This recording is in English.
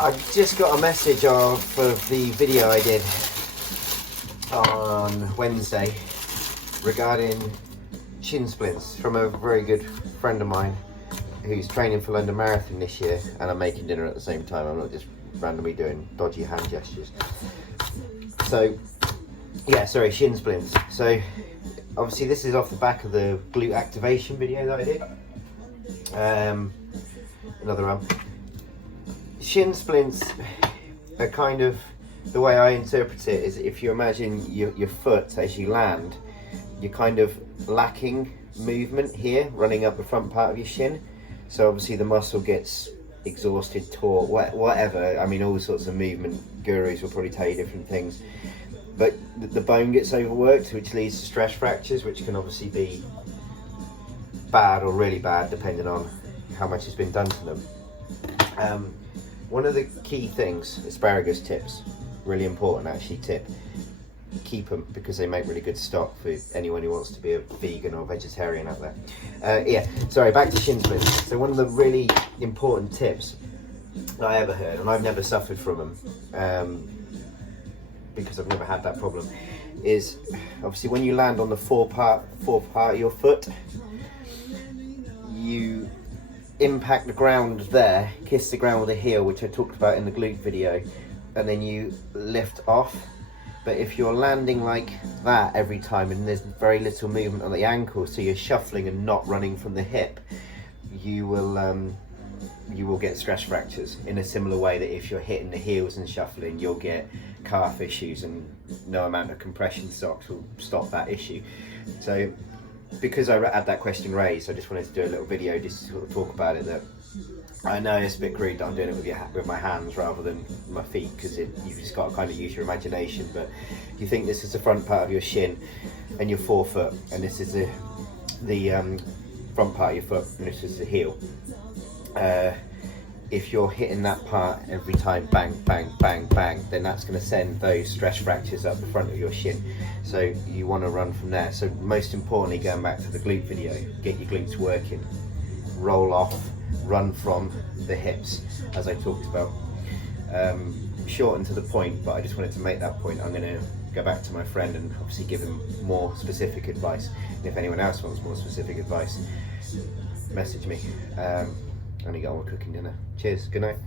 I just got a message of the video I did on Wednesday regarding shin splints from a very good friend of mine who's training for London Marathon this year, and I'm making dinner at the same time. I'm not just randomly doing dodgy hand gestures. So yeah, sorry, shin splints. So obviously this is off the back of the glute activation video that I did. Another one. Shin splints are kind of, the way I interpret it is, if you imagine your foot as you land, you're kind of lacking movement here, running up the front part of your shin. So obviously the muscle gets exhausted, taut, whatever. I mean, all sorts of movement gurus will probably tell you different things. But the bone gets overworked, which leads to stress fractures, which can obviously be bad or really bad, depending on how much has been done to them. One of the key things, asparagus tips, really important actually tip, keep them because they make really good stock for anyone who wants to be a vegan or vegetarian out there. Yeah, sorry, back to shin splints. So one of the really important tips that I ever heard, and I've never suffered from them because I've never had that problem, is obviously when you land on the fourth part of your foot, you impact the ground there, kiss the ground with a heel, which I talked about in the glute video, and then you lift off. But if you're landing like that every time and there's very little movement on the ankle, so you're shuffling and not running from the hip, you will get stress fractures in a similar way that if you're hitting the heels and shuffling, you'll get calf issues, and no amount of compression socks will stop that issue. So because I had that question raised, I just wanted to do a little video just to sort of talk about it. That I know it's a bit crude that I'm doing it with my hands rather than my feet, because you've just got to kind of use your imagination. But you think this is the front part of your shin and your forefoot, and this is the front part of your foot, and this is the heel. If you're hitting that part every time, bang, bang, bang, bang, then that's going to send those stress fractures up the front of your shin. So you want to run from there. So most importantly, going back to the glute video, get your glutes working, roll off, run from the hips, as I talked about. Short and to the point, but I just wanted to make that point. I'm going to go back to my friend and obviously give him more specific advice. And if anyone else wants more specific advice, message me. Only got on cooking dinner. Cheers, good night.